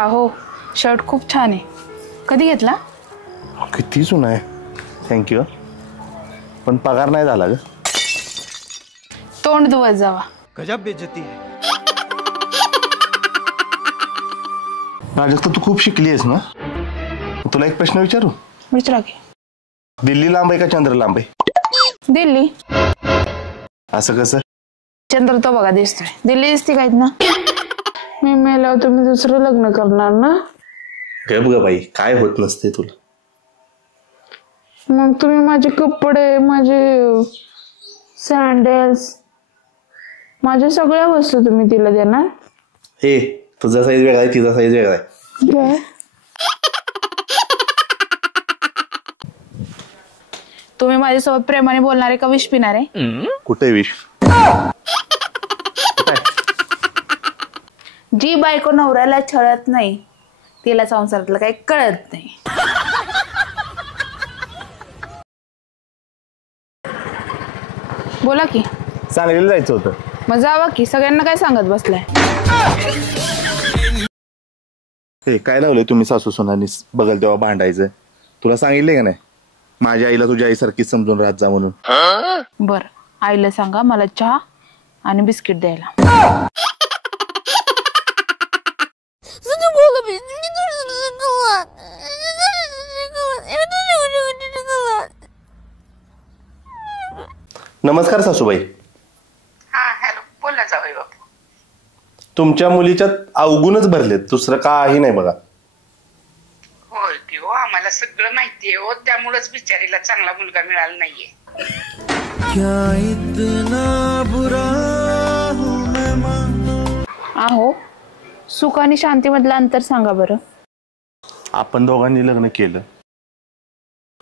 अहो शर्ट खूप छान आहे. कधी घेतला? किती जुना आहे. थँक्यू. पण पगार नाही झाला ग. तोंड धुवत जावा. गजब बेइज्जती है. प्राजक्ता तू खूप शिकली आहेस ना. तुला एक प्रश्न विचारू? विचारा की. दिल्ली लांब आहे का चंद्र लांब आहे? दिल्ली. असं कसं? चंद्र तो बघा दिसतोय, दिल्ली दिसते काहीत ना. मी मेल्यावर तुम्ही दुसरं लग्न करणार ना. गप ग बाई, काय होत नसते तुला. मग तुम्ही माझे कपडे, माझे सँडल्स, माझ्या सगळ्या वस्तू तुम्ही तिला देणार? हे तुझा साईज वेगळा आहे, तिचा साईज वेगळा आहे. तुम्ही माझ्यासोबत प्रेमाने बोलणारे का विष पिणारे? कुठे विष? जी बायको नवऱ्याला छळत नाही तिला संसारातलं काही कळत नाही. बोला की. सांगलीला जायचं होतं. मग जावा की. सगळ्यांना काय सांगत बसलाय? हे काय लावलंय तुम्ही सासू सोनानी बघल तेव्हा भांडायचं? तुला सांगितले का नाही माझ्या आईला तुझ्या आईसारखी समजून राहत जा म्हणून? बर, आईला सांगा मला चहा आणि बिस्किट द्यायला. नमस्कार सासूबाई. हा हॅलो, बोला जावई बापू. तुमच्या मुलीच्यात अवगुणच भरलेत, दुसरं काही नाही बघा. होय की हो, आम्हाला सगळं माहितीये हो, त्यामुळेच बिचारीला चांगला मुलगा मिळाला नाहीये. क्या इतना बुरा हूं मैं मां. आहो, सुख आणि शांती मधलं अंतर सांगा बरं. आपण दोघांनी लग्न केलं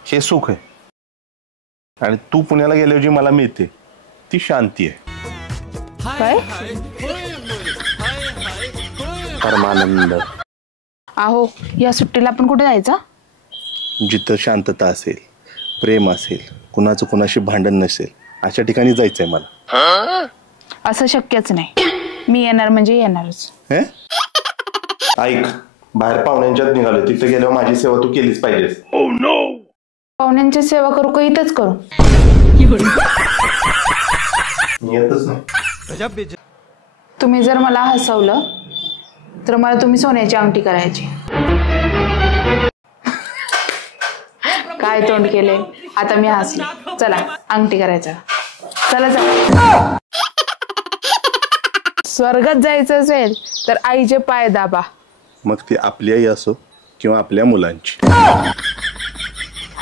हे सुख आहे, आणि तू पुण्याला गेल्यावर जी मला मिळते ती शांती आहे. काय? परमानंद. आहो, या सुट्टीला आपण कुठे जायचं? जिथं शांतता असेल, प्रेम असेल, कुणाचं कुणाशी भांडण नसेल, अशा ठिकाणी जायचंय मला. असं शक्यच नाही. मी येणार म्हणजे येणारच. ऐक, बाहेर पाहुण्यांच्यात निघालो, तिथे गेल्यावर माझी सेवा तू केलीच पाहिजेस. पाहुण्यांची सेवा करू का इथंच करू? येतच नाही. गजब बेइज्जती. तुम्ही जर मला हसवलं तर मला तुम्ही सोन्याची अंगठी करायची. काय तोंड केले आता मी हसले. चला अंगठी करायचं. चला चला. स्वर्गात जायचं असेल तर आईचे पाय दाबा. मग ती आपली आई असो किंवा आपल्या मुलांची.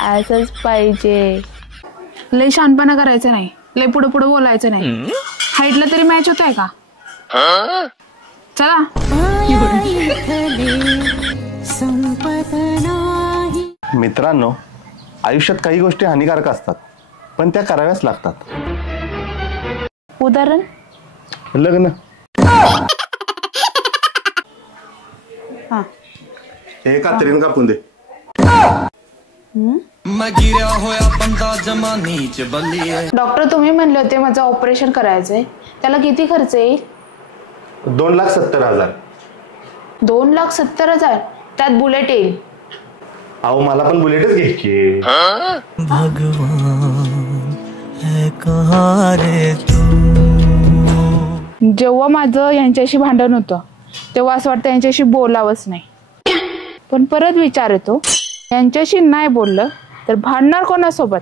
असंच पाहिजे. लय शहाणपणा करायचं नाही, लय पुढे पुढे बोलायचं नाही. हाईटला तरी मॅच होत आहे का? चला. मित्रांनो, आयुष्यात काही गोष्टी हानिकारक असतात, पण त्या कराव्याच लागतात. उदाहरण? लग्न. हा, हे कात्रीन कापून दे. डॉक्टर तुम्ही म्हणले होते माझं ऑपरेशन करायचंय, त्याला किती खर्च येईल? 2,70,000. 2,70,000? त्यात बुलेट येईल. अहो मला पण बुलेटच घ्यायची. जेव्हा माझं यांच्याशी भांडण होतं तेव्हा असं वाटतं यांच्याशी बोलावंच नाही, पण परत विचार येतो यांच्याशी नाही बोललं तर भांडणार कोणासोबत?